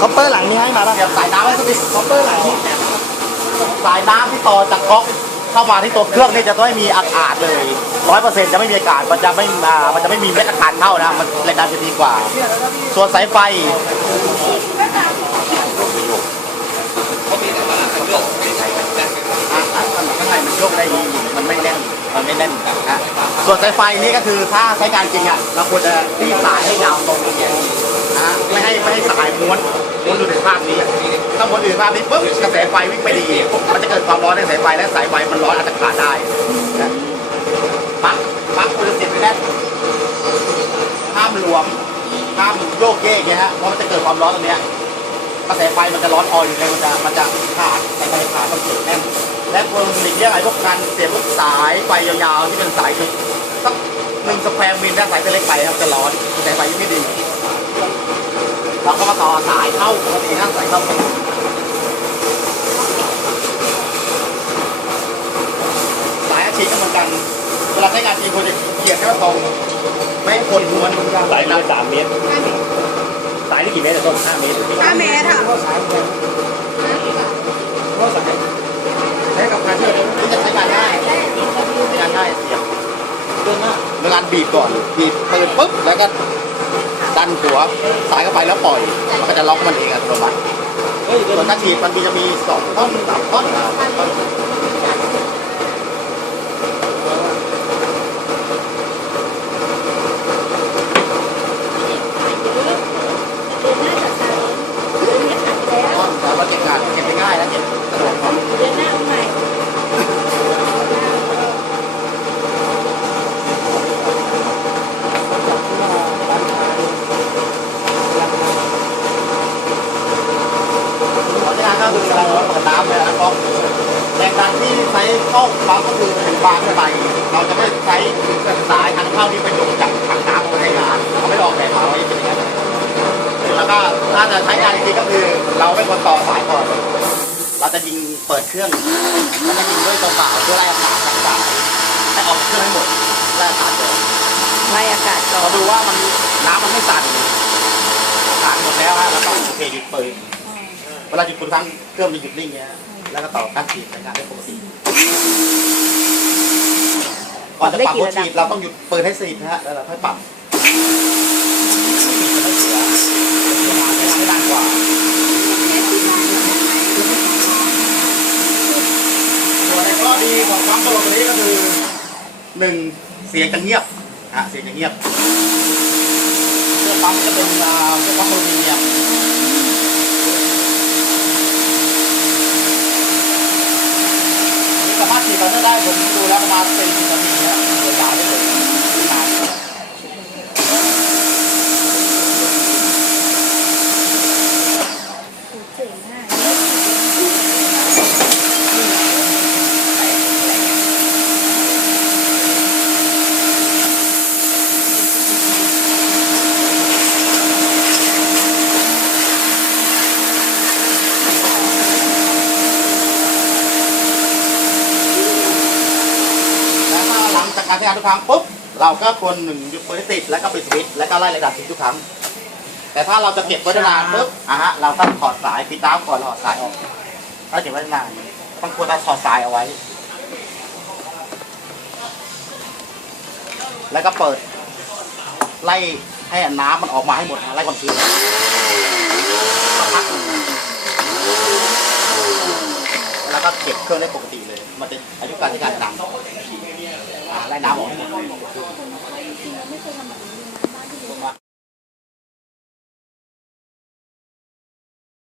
คอปเปอร์หลังนี้ให้มาป่ะเสียบสายน้ำไว้สักทีคอปเปอร์ไหนสายน้ำที่ต่อจากก๊อกเข้ามาที่ตัวเครื่องนี่จะไม่มีอากาศเลยร้อยเปอร์เซ็นต์จะไม่มีอากาศมันจะไม่มามันจะไม่มีเม็ดอากาศเข้านะมันแรงดันจะดีกว่า ส่วนสายไฟอะอะข้างในมันโยกได้ดีมันไม่แน่น มันไม่แน่นนะส่วนสายไฟนี่ก็คือถ้าใช้การจริงอะ เราควรจะรีดสายให้ยาวตรงอย่างเงี้ย นะไม่ให้ไม่ให้สายม้วนม้วนอยู่ในภาพนี้ถ้าม้วนอยู่ในภาพนี้ปุ๊บกระแสไฟวิ่งไม่ดีมันจะเกิดความร้อนในสายไฟและสายไฟมันร้อนอาจจะขาดได้ปั๊กปั๊กควรจะเสียไปแน่ห้ามหลวมห้ามโยกเยกอย่างเงี้ยฮะเพราะมันจะเกิดความร้อนตรงเนี้ยกระแสไฟมันจะร้อนออยอยู่เลยมันจะมันจะขาดสายไฟขาดต้องเสียแน่นและควรหลีกเลี่ยงไอ้พวกการเสียบพวกสายไฟยาวๆที่เป็นสายคือสักหนึ่งสแควร์มิลนะสายเล็กไปครับจะร้อนสายไฟไม่ดี เราก็มาต่อสายเข้าปกตินะสายเข้าสายอาชีพก็เหมือนกันเวลาใช้งานจริงควรจะเกียร์ให้มันตรงไม่ให้คนม้วนสายน้ำสามเมตรสายนี่กี่เมตรต้นห้าเมตรห้าเมตรค่ะสายเพราะสายใช้กับการที่ที่จะใช้งานง่ายใช้งานง่ายเสียบเวลาบีบก่อนบีบปืนปุ๊บแล้วก็ นหัวสายเข้าไปแล้วปล่อย มันก็จะล็อกมันเองอัตโนมัติส่วนถ้าฉีดมันมีจะมีสองท่อนสามท่อนท่อน ท่อนแต่ว่าเก็บงานเก็บได้ง่ายและเก็บสะดวกกว่าขอใช้งานก็คือเราเปิดน้ำเลยนะครับแรงดันที่ใช้เข้า ปั๊มก็คือเป็นบางขึ้นไปเราจะไม่ใช้สายทางเข้าที่เป็นยกจากถังน้ำมาใช้งานเขาไม่ได้ออกแบบมาไว้เป็นอย่างนั้นแล้วก็ถ้าจะใช้งานจริงก็คือ เราไม่ควรต่อสายก่อน เราจะยิงเปิดเครื่องแล้วจะยิงด้วยตัวเปล่าเพื่อไล่อากาศจากสายให้ออกเครื่องให้หมดไล่อากาศเลยไล่อากาศเราดูว่ามันน้ำมันไม่สั่นอากาศหมดแล้วฮะแล้วก็โอเคหยุดเปิดเวลาหยุดคุณครั้งเครื่องมันหยุดนิ่งเงี้ยฮะ แล้วก็ต่อการฉีดใช้งานได้ปกติก่อนจะปรับรถฉีดเราต้องหยุดเปิดให้สนิทนะฮะแล้วเราค่อยปรับฉีดมันต้องเสียเสียเวลาใช้งานได้นานกว่าส่วนในข้อดีของปั๊มตัวนี้ก็คือหนึ่งเสียงจะเงียบฮะเสียงจะเงียบเครื่องปั๊มจะเป็นอ่าเครื่องปั๊มอลูมิเนียมนี่สามารถฉีด กันได้ผมดูแล้วประมาณสี่สิบนาทีเนี่ยยาวๆได้เลยนาน แล้วถ้าหลังจา การใช้งานทุกครั้งปุ๊บเราก็ควรหนึ่งหยุดเปิดติดแล้วก็ปิดสวิตช์แล้วก็ไล่ระดับสิทุกครั้ง แต่ถ้าเราจะเก็บไว้นานปุ๊บอะฮะเราต้องถอดสายปิดน้ำก่อนแล้วถอดสายออกแล้วเก็บไว้นานต้องควรจะถอดสายเอาไว้ แล้วก็เปิด ไล่ให้น้ำมันออกมาให้หมดนะไล่ความชื้นสักพักแล้วก็เก็บเครื่องได้ปกติเลย มันจะอายุการใช้งานนาน ดาวบอก